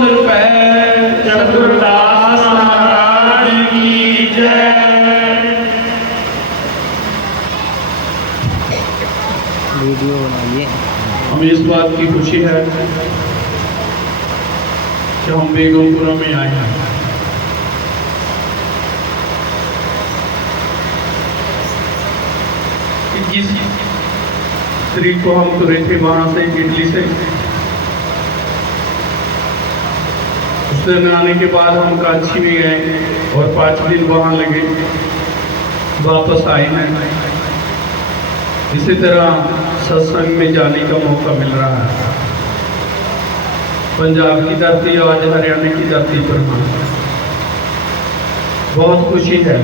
निरपै सतगुरुदास महाराज की जय। वीडियो बनाइए। हमें इस बात की खुशी है कि हम बेगमपुरा में आए हैं। जिस तारीख को हम तुरे थे वहां से इटली से, उस दिन आने के बाद हम कांची में गए और 5 दिन वहां लगे, वापस आए हैं। इसी तरह सत्संग में जाने का मौका मिल रहा है। पंजाब की धरती आज हरियाणा की धरती पर हूँ, बहुत खुशी है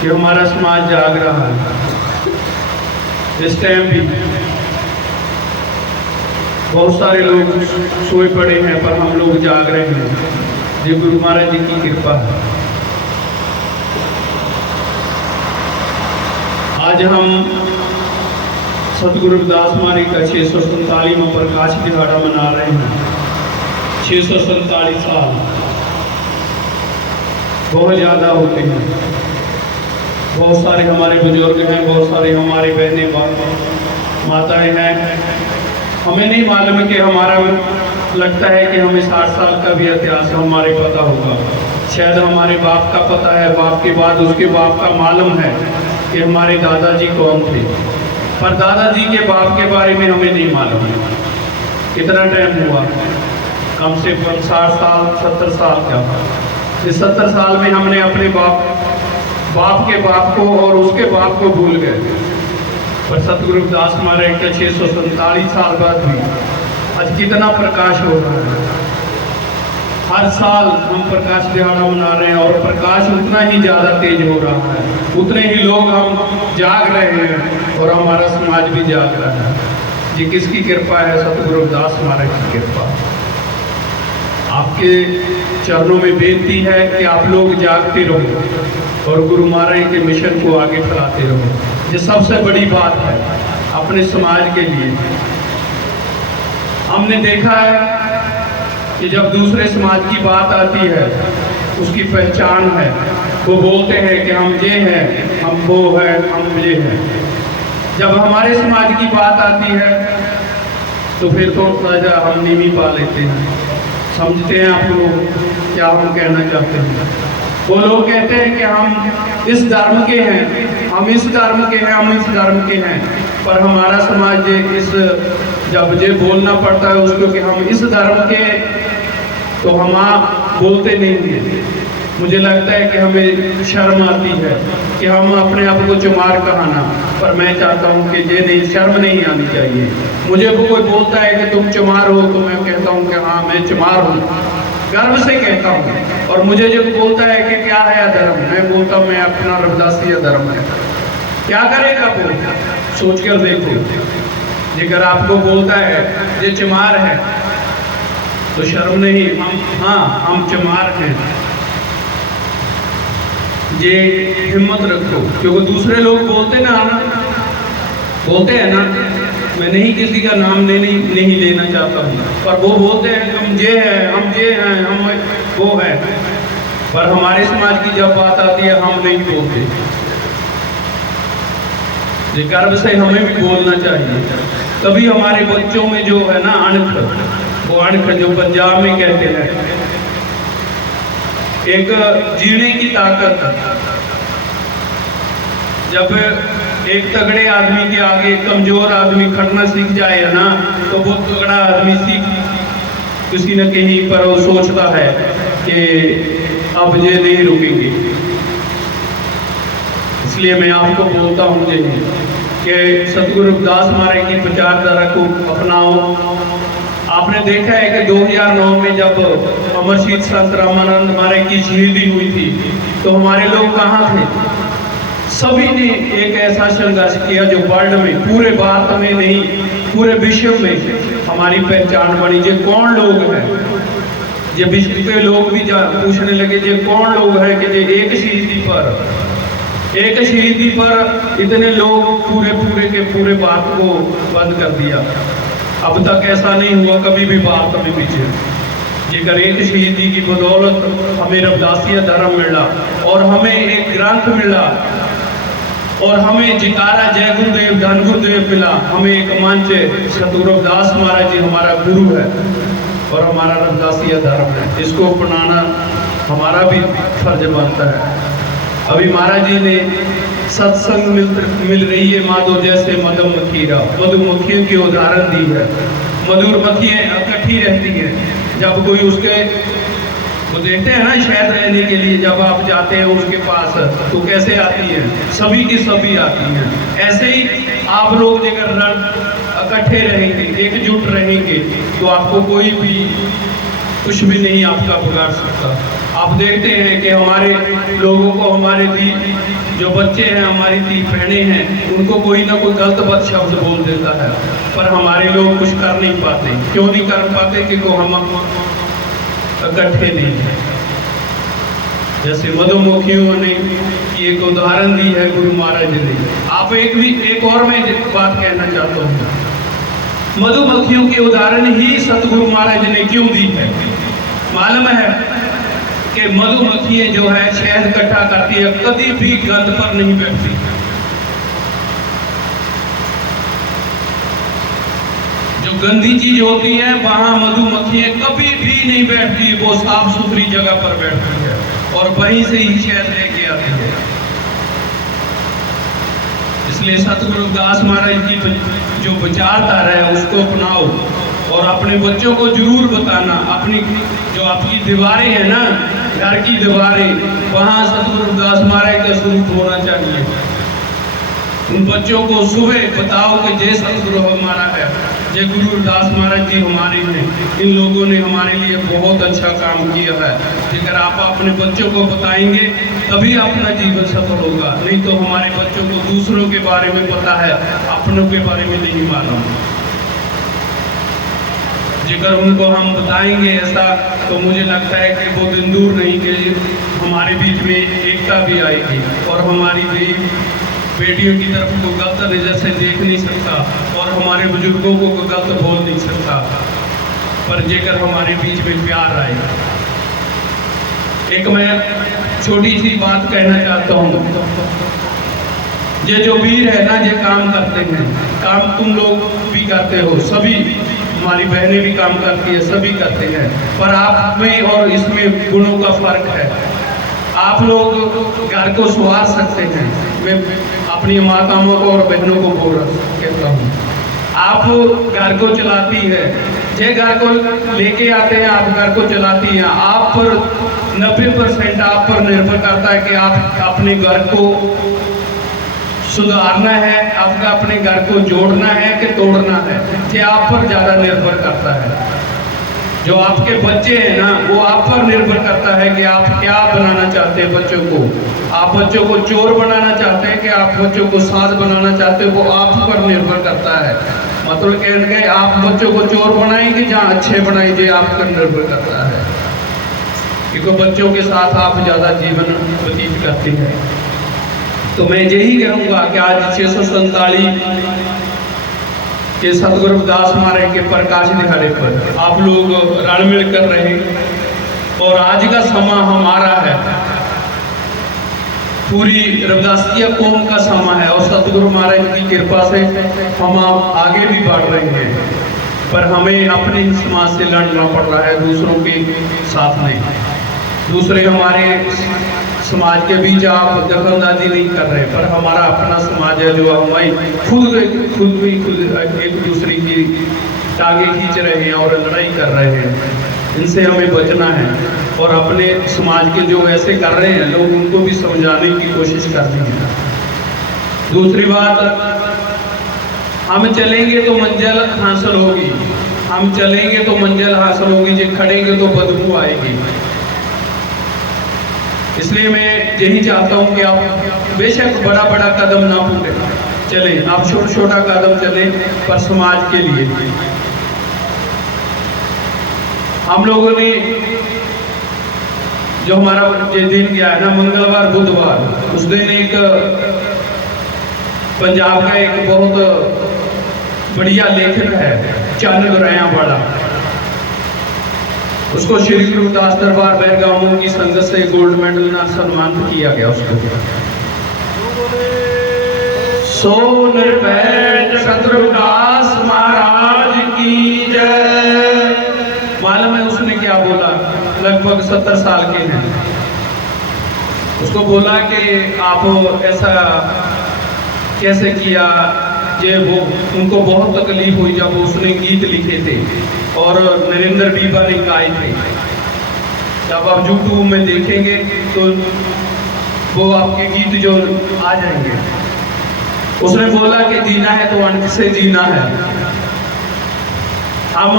कि हमारा समाज जाग रहा है। इस टाइम भी बहुत सारे लोग सोए पड़े हैं, पर हम लोग जाग रहे हैं। ये गुरु महाराज जी की कृपा है। आज हम सतगुरु रविदास महाराज का 647वां प्रकाश दिहाड़ा मना रहे हैं। 647 साल बहुत ज़्यादा होते हैं। बहुत सारे हमारे बुजुर्ग हैं, बहुत सारे हमारे बहनें माताएं हैं। हमें नहीं मालूम है कि हमारा लगता है कि हमें 60 साल का भी इतिहास हमारे पता होगा। शायद हमारे बाप का पता है, बाप के बाद उसके बाप का मालूम है कि हमारे दादाजी कौन थे, पर दादाजी के बाप के बारे में हमें नहीं मालूम है। कितना टाइम हुआ? कम से कम 60 साल 70 साल का। इस 70 साल में हमने अपने बाप के बाप को और उसके बाप को भूल गए। पर सतगुरु रविदास महाराज के 647 साल बाद भी आज कितना प्रकाश हो रहा है। हर साल हम प्रकाश दिहाड़ा मना रहे हैं और प्रकाश उतना ही ज़्यादा तेज हो रहा है। उतने ही लोग हम जाग रहे हैं और हमारा समाज भी जाग रहा है। ये किसकी कृपा है? सतगुरु रविदास महाराज की कृपा। आपके चरणों में बेनती है कि आप लोग जागते रहो और गुरु महाराज के मिशन को आगे फैलाते रहो। ये सबसे बड़ी बात है अपने समाज के लिए। हमने देखा है कि जब दूसरे समाज की बात आती है, उसकी पहचान है, वो बोलते हैं कि हम ये हैं, हम वो हैं, हम ये हैं। जब हमारे समाज की बात आती है तो फिर तो हम नीवी पा लेते हैं। समझते हैं आप लोग क्या हम कहना चाहते हैं? वो लोग कहते हैं कि हम इस धर्म के हैं, हम इस धर्म के हैं, हम इस धर्म के हैं, पर हमारा समाज जब ये बोलना पड़ता है उसको कि हम इस धर्म के, तो हम बोलते नहीं हैं। मुझे लगता है कि हमें शर्म आती है कि हम अपने आप को चमार कहना, पर मैं चाहता हूँ कि ये नहीं, शर्म नहीं आनी चाहिए। मुझे कोई बोलता है कि तुम चमार हो तो मैं कहता हूँ कि हाँ मैं चमार हूँ, गर्व से कहता हूँ। और मुझे जो बोलता है कि क्या है अधर्म, मैं बोलता हूँ मैं अपना रविदासी अधर्म है। क्या करेगा वो? सोच कर देखो। अगर आपको बोलता है ये चमार है तो शर्म नहीं, हम चमार हैं, ये हिम्मत रखो। क्योंकि दूसरे लोग बोलते हैं ना, मैं नहीं किसी का नाम नहीं लेना चाहता हूँ, पर वो बोलते हैं हम ये हैं, हम ये हैं, हम वो हैं। पर हमारे समाज की जब बात आती है हम नहीं बोलते। ये गर्व से हमें भी बोलना चाहिए। तभी हमारे बच्चों में जो है ना अणख, वो अणख जो पंजाब में कहते हैं, एक जीने की ताकत। जब एक तगड़े आदमी के आगे कमजोर आदमी खड़ना सीख जाए ना, तो वो तगड़ा आदमी किसी न कहीं पर वो सोचता है कि अब ये नहीं रुकेंगे। इसलिए मैं आपको बोलता हूँ कि सतगुरु रविदास महाराज की विचारधारा को अपनाओ। आपने देखा है कि 2009 में जब अमरशीत संत रामानंद महाराज की शहीदी हुई थी तो हमारे लोग कहाँ थे? सभी ने एक ऐसा संघर्ष किया जो वर्ल्ड में, पूरे भारत में नहीं पूरे विश्व में हमारी पहचान बनी। ये कौन लोग हैं? ये विश्व के लोग भी पूछने लगे ये कौन लोग हैं कि ये एक शहीदी पर इतने लोग पूरे के पूरे बात को बंद कर दिया। अब तक ऐसा नहीं हुआ कभी भी बात कभी पीछे। जेकर एक शहीदी की बदौलत हमें रविदासिया धर्म मिला और हमें एक ग्रंथ मिला और हमें जिकारा जय गुरुदेव धन गुरुदेव मिला, हमें एक मंच सतगुरु रविदास महाराज जी हमारा गुरु है और हमारा रविदासिया धर्म है, इसको अपनाना हमारा भी फर्ज बनता है। अभी महाराज जी ने सत्संग मिल रही है माधो जैसे मधुमक्खीरा, मधुमक्खियों की उदाहरण दी है। मधुमक्खियाँ इकट्ठी रहती हैं, जब कोई उसके वो देखते हैं ना शहद रहने के लिए, जब आप जाते हैं उसके पास तो कैसे आती है, सभी की सभी आती हैं। ऐसे ही आप लोग अगर इकट्ठे रहेंगे, एकजुट रहेंगे, तो आपको कोई भी कुछ भी नहीं आपका बिगाड़ सकता। आप देखते हैं कि हमारे लोगों को, हमारे जो बच्चे हैं, हमारी दी बहनें हैं, उनको कोई ना कोई गलत शब्द बोल देता है, पर हमारे लोग कुछ कर नहीं पाते। क्यों नहीं कर पाते? क्योंकि हम इकट्ठे नहीं है। जैसे मधुमक्खियों ने एक उदाहरण दी है गुरु महाराज ने। आप एक और मैं बात कहना चाहता हूँ, मधुमक्खियों के उदाहरण ही सतगुरु महाराज ने क्यों दी है? मालूम है कि मधुमक्खियां जो है शहद इकट्ठा करती है, कभी भी गंद पर नहीं बैठती। जो गंदी चीज होती है वहां मधुमक्खियां कभी भी नहीं बैठती, वो साफ सुथरी जगह पर बैठती है और वहीं से ही शहद लेके आती है। इसलिए सतगुरु रविदास महाराज की जो विचारधारा है उसको अपनाओ और अपने बच्चों को जरूर बताना। अपनी जो आपकी दीवारें हैं ना, घर की दीवारें, वहां सतगुरु रविदास महाराज का स्वरूप होना चाहिए। उन बच्चों को सुबह बताओ कि जय सतगुरु हमारा है, जय गुरु रविदास महाराज जी हमारे हैं, इन लोगों ने हमारे लिए बहुत अच्छा काम किया है। अगर आप अपने बच्चों को बताएंगे तभी अपना जीवन सफल होगा, नहीं तो हमारे बच्चों को दूसरों के बारे में पता है, अपनों के बारे में नहीं मालूम। जेकर उनको हम बताएंगे ऐसा, तो मुझे लगता है कि वो दिन दूर नहीं कि हमारे बीच में एकता भी आएगी और हमारी भी बेटियों की तरफ को गलत नजर से देख नहीं सकता और हमारे बुजुर्गों को गलत बोल नहीं सकता, पर जेकर हमारे बीच में प्यार आए। एक मैं छोटी सी बात कहना चाहता हूँ, ये जो वीर है ना, ये काम करते हैं, काम तुम लोग भी करते हो, सभी हमारी बहनें भी काम करती है, सभी करते हैं, पर आप में और इसमें गुणों का फर्क है। आप लोग घर को संवार सकते हैं, मैं अपनी माताओं को और बहनों को बोल कहता हूँ, आप घर को चलाती है, जे घर को लेके आते हैं, आप घर को चलाती हैं। आप पर 90% आप पर निर्भर करता है कि आप अपने घर को सुधारना है, आपका अपने घर को जोड़ना है कि तोड़ना है, ये आप पर ज़्यादा निर्भर करता है। जो आपके बच्चे हैं ना, वो आप पर निर्भर करता है कि आप क्या बनाना चाहते हैं बच्चों को। आप बच्चों को चोर बनाना चाहते हैं कि आप बच्चों को साज बनाना चाहते हो, वो आप पर निर्भर करता है। मतलब कहने के आप बच्चों को चोर बनाएंगे जहाँ अच्छे बनाएंगे, आप पर निर्भर करता है, क्योंकि बच्चों के साथ आप ज़्यादा जीवन व्यतीत करते हैं। तो मैं यही कहूँगा कि आज 647 के सतगुरु रविदास महाराज के प्रकाश दिखाने पर आप लोग रण मिल कर रहे, और आज का समा हमारा है, पूरी रविदासिया कौम का समा है, और सतगुरु महाराज की कृपा से हम आगे भी बढ़ रहे हैं, पर हमें अपने समाज से लड़ना पड़ रहा है, दूसरों के साथ नहीं। दूसरे हमारे समाज के बीच आप दखलंदाजी नहीं कर रहे, पर हमारा अपना समाज है जो हमें खुद एक दूसरे की टांगे खींच रहे हैं और लड़ाई कर रहे हैं। इनसे हमें बचना है और अपने समाज के जो ऐसे कर रहे हैं लोग, उनको भी समझाने की कोशिश करनी है। दूसरी बात, हम चलेंगे तो मंजिल हासिल होगी, हम चलेंगे तो मंजिल हासिल होगी, जो खड़ेंगे तो बदबू आएगी। इसलिए मैं यही चाहता हूं कि आप बेशक बड़ा बड़ा कदम ना चलें, आप छोटा छोटा कदम चलें, पर समाज के लिए। हम लोगों ने जो हमारा ये दिन गया है ना, मंगलवार बुधवार, उस दिन एक पंजाब का एक बहुत बढ़िया लेखक है चन्न गराया वाला। उसको श्री गुरुदास दरबार बैरगांव की संगत से गोल्ड मेडल ना सम्मानित किया गया उसको। सो निरपैठ सतगुरुदास महाराज की जय। मालूम है उसने क्या बोला? लगभग 70 साल के हैं। उसको बोला कि आप ऐसा कैसे किया? ये वो उनको बहुत तकलीफ हुई जब उसने गीत लिखे थे और नरेंद्र बीबा ने गाए थे। जब आप यूट्यूब में देखेंगे तो वो आपके गीत जो आ जाएंगे। उसने बोला कि जीना है तो अंक से जीना है। हम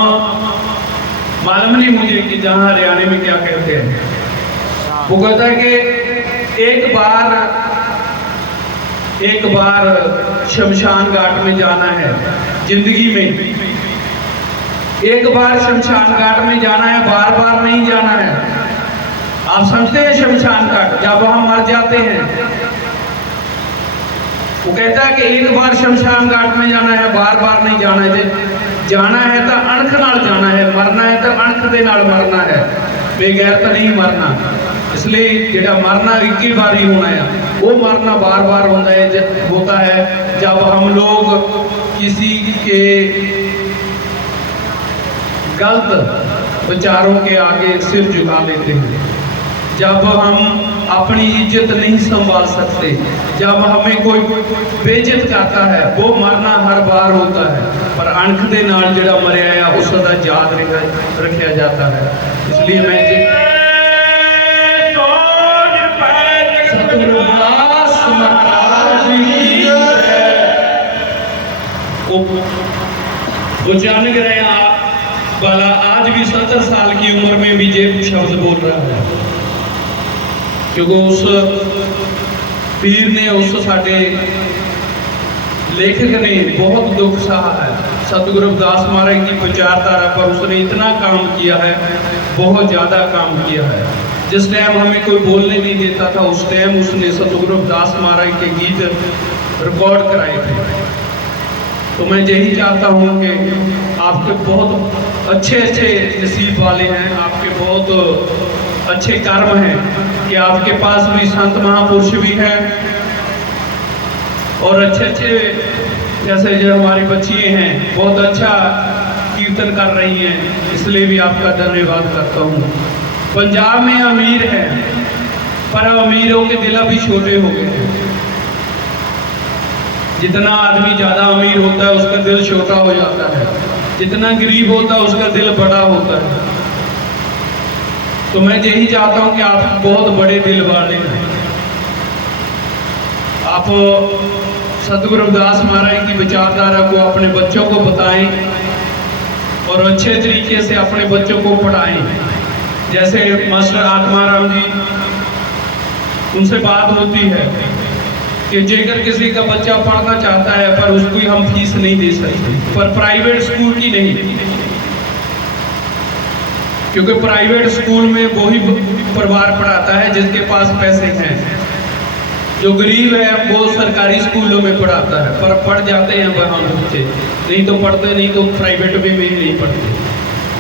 मालूम नहीं मुझे कि जहाँ हरियाणा में क्या कहते हैं। वो कहता है कि एक बार शमशान घाट में जाना है जिंदगी में। एक बार शमशान घाट में जाना है, बार बार नहीं जाना है। आप समझते हैं शमशान घाट जब हम मर जाते हैं। वो कहता है कि एक बार शमशान घाट में जाना है, बार बार नहीं जाना है। जाना है तो अणख नाल जाना है, मरना है तो अणख दे नाल मरना है, बेगैर तो नहीं मरना। इसलिए जेड़ा मरना एक ही बार ही होना है, वो मरना बार बार होता है जब हम लोग किसी के गलत विचारों के आगे सिर झुका लेते हैं, जब हम अपनी इज्जत नहीं संभाल सकते, जब हमें कोई बेइज्जत करता है, वो मरना हर बार होता है। पर अणख दे नाल जेड़ा मरिया है उसका याद रखा जाता है। इसलिए मैं सतगुरुदास महाराज की वो जान गए वाला आज भी 70 साल की उम्र में भी ये शब्द बोल रहा है, क्योंकि उस पीर ने, उस साडे लेखक ने बहुत दुख सहा है। सतगुरुदास महाराज की विचारधारा पर उसने इतना काम किया है, बहुत ज़्यादा काम किया है। जिस टाइम हमें कोई बोलने नहीं देता था, उस टाइम उसने सतगुरुदास महाराज के गीत रिकॉर्ड कराए थे। तो मैं यही चाहता हूँ कि आपके बहुत अच्छे नसीब वाले हैं, आपके बहुत अच्छे कर्म हैं कि आपके पास भी संत महापुरुष भी हैं और अच्छे जैसे जो हमारी बच्चियाँ हैं बहुत अच्छा कीर्तन कर रही हैं, इसलिए भी आपका धन्यवाद करता हूँ। पंजाब में अमीर है पर अमीरों के दिल भी छोटे हो गए हैं। जितना आदमी ज़्यादा अमीर होता है उसका दिल छोटा हो जाता है, जितना गरीब होता है उसका दिल बड़ा होता है। तो मैं यही चाहता हूँ कि आप बहुत बड़े दिल वाले हैं। आप सतगुरुदास महाराज की विचारधारा को अपने बच्चों को बताएं और अच्छे तरीके से अपने बच्चों को पढ़ाएं। जैसे मास्टर आत्माराम जी, उनसे बात होती है कि जेकर किसी का बच्चा पढ़ना चाहता है पर उसको हम फीस नहीं दे सकते, पर प्राइवेट स्कूल की नहीं, क्योंकि प्राइवेट स्कूल में वही परिवार पढ़ाता है जिसके पास पैसे हैं। जो गरीब है वो सरकारी स्कूलों में पढ़ाता है, पर पढ़ जाते हैं वहाँ बच्चे, नहीं तो पढ़ते, नहीं तो प्राइवेट में भी नहीं पढ़ते।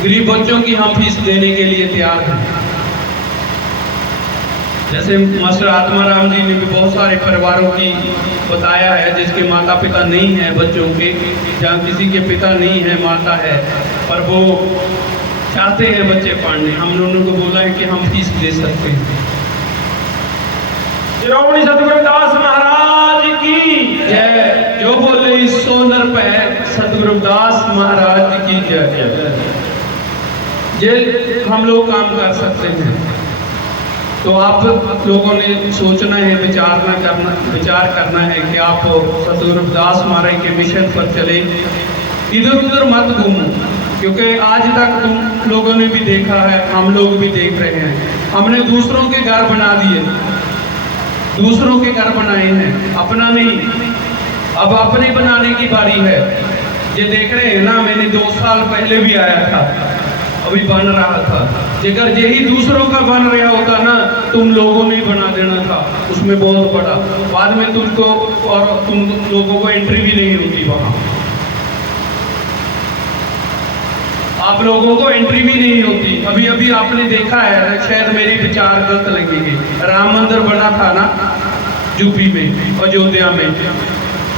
गरीब बच्चों की हम फीस देने के लिए तैयार हैं। जैसे मास्टर आत्माराम जी ने भी बहुत सारे परिवारों की बताया है जिसके माता पिता नहीं है बच्चों के, जहाँ किसी के पिता नहीं है, माता है, पर वो चाहते हैं बच्चे पढ़ने। हम लोगों को बोला है कि हम फीस दे सकते हैं। सतगुरुदास महाराज की जय। जो बोले सोनर पे सतगुरुदास महाराज की जय। ये हम लोग काम कर सकते हैं। तो आप लोगों ने सोचना है, विचार करना है कि आप सतगुरुदास महाराज के मिशन पर चले, इधर उधर मत घूमो, क्योंकि आज तक तुम लोगों ने भी देखा है, हम लोग भी देख रहे हैं, हमने दूसरों के घर बना दिए, दूसरों के घर बनाए हैं, अपना नहीं। अब अपने बनाने की बारी है। ये देख रहे हैं ना, मैंने 2 साल पहले भी आया था, अभी बन रहा था। अगर यही दूसरों का बन रहा होता ना, तुम लोगों ने बना देना था उसमें बहुत बड़ा, बाद में तुमको और तुम लोगों को एंट्री भी नहीं होती वहाँ। आप लोगों को एंट्री भी नहीं होती। अभी अभी आपने देखा है, शायद मेरी विचार गलत लगेगी, राम मंदिर बना था ना यूपी में, अयोध्या में,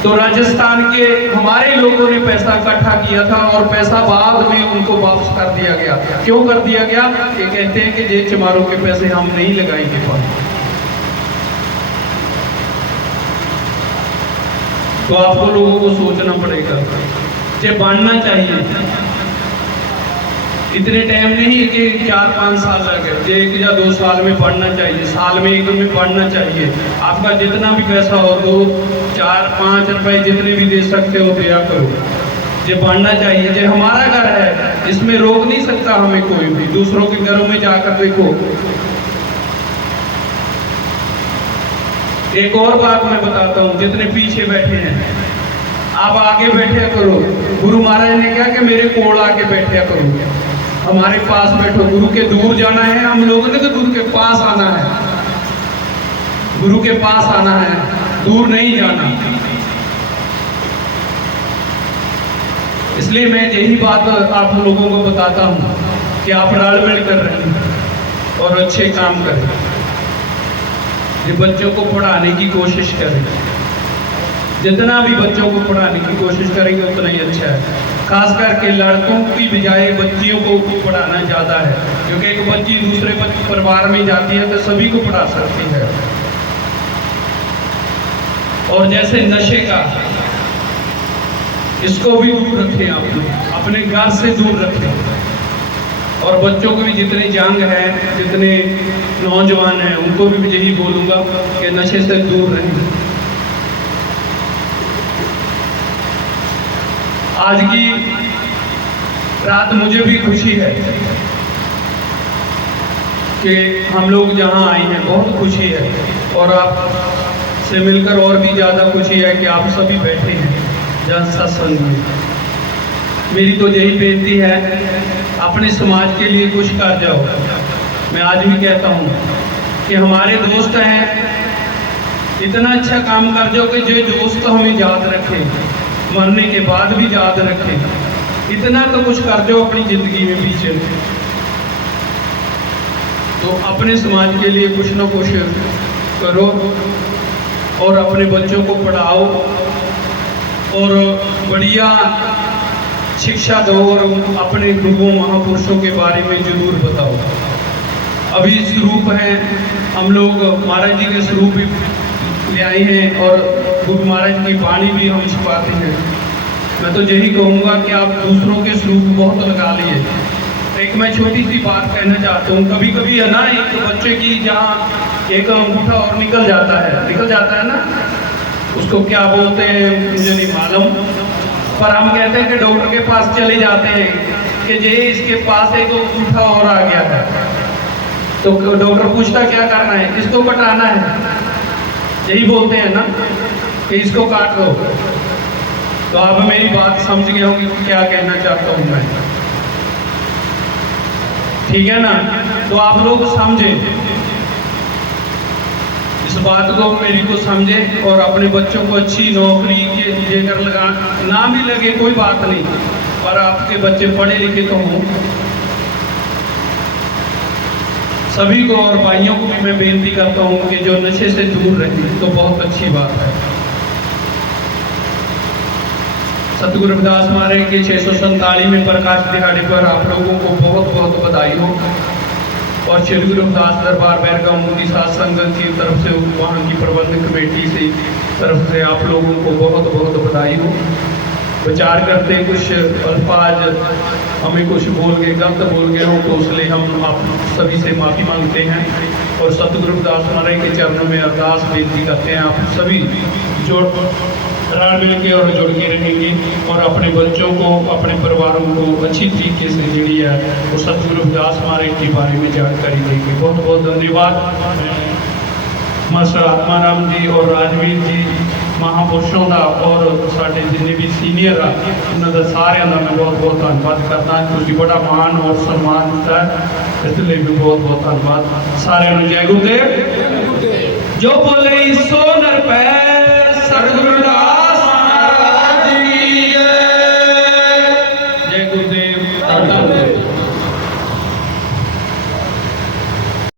तो राजस्थान के हमारे लोगों ने पैसा इकट्ठा किया था और पैसा बाद में उनको वापस कर दिया गया। क्यों कर दिया गया? ये कहते हैं कि ये चमारों के पैसे हम नहीं लगाएंगे। तो आपको लोगों को सोचना पड़ेगा, ये बढ़ना चाहिए। इतने टाइम नहीं कि 4-5 साल लगे, ये 1 या 2 साल में बढ़ना चाहिए, साल में 1 में बढ़ना चाहिए। आपका जितना भी पैसा हो, 2, 4, 5 रुपए जितने भी दे सकते हो दिया करो। ये बढ़ना चाहिए। ये हमारा घर है, इसमें रोक नहीं सकता हमें कोई भी। दूसरों के घरों में जाकर देखो। एक और बात मैं बताता हूँ, जितने पीछे बैठे हैं आप आगे बैठे करो। गुरु महाराज ने कहा कि मेरे कोल आके बैठा करो, हमारे पास बैठो। गुरु के दूर जाना है हम लोगों ने, तो गुरु के पास आना है, गुरु के पास आना है, दूर नहीं जाना। इसलिए मैं यही बात आप लोगों को बताता हूँ कि आप रल मिल कर रहें और अच्छे काम करें। ये बच्चों को पढ़ाने की कोशिश करें, जितना भी बच्चों को पढ़ाने की कोशिश करेंगे उतना ही अच्छा है। खास करके लड़कों की बजाय बच्चियों को पढ़ाना ज़्यादा है, क्योंकि एक बच्ची दूसरे परिवार में जाती है तो सभी को पढ़ा सकती है। और जैसे नशे का, इसको भी दूर रखें, आप लोग अपने घर से दूर रखें। और बच्चों को भी जितने यंग हैं, जितने नौजवान हैं, उनको भी यही बोलूँगा कि नशे से दूर रहें। आज की रात मुझे भी खुशी है कि हम लोग जहाँ आए हैं, बहुत खुशी है। और आप से मिलकर और भी ज़्यादा खुशी है कि आप सभी बैठे हैं जहाँ सत्संग में। मेरी तो यही बेनती है, अपने समाज के लिए कुछ कर जाओ। मैं आज भी कहता हूँ कि हमारे दोस्त हैं, इतना अच्छा काम कर जाओ कि जो दोस्त हमें याद रखें, मरने के बाद भी याद रखें। इतना तो कुछ कर जाओ अपनी ज़िंदगी में पीछे, तो अपने समाज के लिए कुछ ना कुछ करो और अपने बच्चों को पढ़ाओ और बढ़िया शिक्षा दो और अपने गुरुओं महापुरुषों के बारे में जरूर बताओ। अभी स्वरूप हैं, हम लोग महाराज जी के स्वरूप भी ले आए हैं और गुरु महाराज की वाणी भी हम छुपाते हैं। मैं तो यही कहूँगा कि आप दूसरों के स्वरूप बहुत लगा लिए। एक मैं छोटी सी बात कहना चाहता हूँ, कभी कभी है ना, एक बच्चे की जहाँ एक अंगूठा और निकल जाता है ना, उसको क्या बोलते हैं मुझे नहीं मालूम, पर हम कहते हैं कि डॉक्टर के पास चले जाते हैं कि ये इसके पास एक अंगूठा और आ गया है, तो डॉक्टर पूछता क्या करना है, इसको कटाना है, यही बोलते हैं ना कि इसको काट दो। तो आप मेरी बात समझ गए होंगे कि क्या कहना चाहता हूँ मैं, ठीक है ना? तो आप लोग समझें इस बात को, मेरी को समझें और अपने बच्चों को अच्छी नौकरी के लेकर लगा, ना भी लगे कोई बात नहीं, पर आपके बच्चे पढ़े लिखे तो हों। सभी को और भाइयों को भी मैं बेनती करता हूँ कि जो नशे से दूर रहें, तो बहुत अच्छी बात है। सतगुरु रविदास महाराज के 647वें प्रकाश दिहाड़े पर आप लोगों को बहुत बहुत बधाई हो। और श्री गुरु रविदास दरबार बैरगांव मुक्ति साध संगत की तरफ से, वहाँ की प्रबंधक कमेटी से तरफ से आप लोगों को बहुत बहुत बधाई हो। विचार करते कुछ अल्फाज हमें कुछ बोल गए, गलत बोल गए हो, तो इसलिए हम आप सभी से माफ़ी मांगते हैं और सतगुरु रविदास महाराज के चरणों में अरदास बेनती करते हैं। आप सभी जो रल मिल के और जुड़ के रहेंगे और अपने बच्चों को, अपने परिवारों को अच्छी तरीके से जी है वो सतगुरु रविदास महाराज के बारे में जानकारी देंगे। बहुत बहुत धन्यवाद मास्टर आत्माराम जी और राजवीर जी महापुरुषों का और साढ़े जिन्हें भी सीनियर आ उन्होंने सारे मैं बहुत बहुत धन्यवाद करता, क्योंकि बड़ा मान और सम्मान दिता है, इसलिए भी बहुत बहुत धन्यवाद सारे। जय गुरुदेव। जो बोले सो नर पै